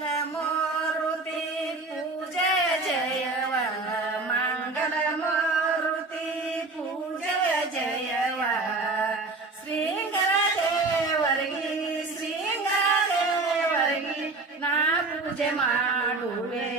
ಮಾರುತಿ ಪೂಜೆ ಜಯವ ಮಂಗಲ ಮಾರುತಿ ಪೂಜೆ ಜಯವ ಶ್ರೀಂಗರ ದೇವರಿಗೆ ನಾ ಪೂಜೆ ಮಾಡುವೆ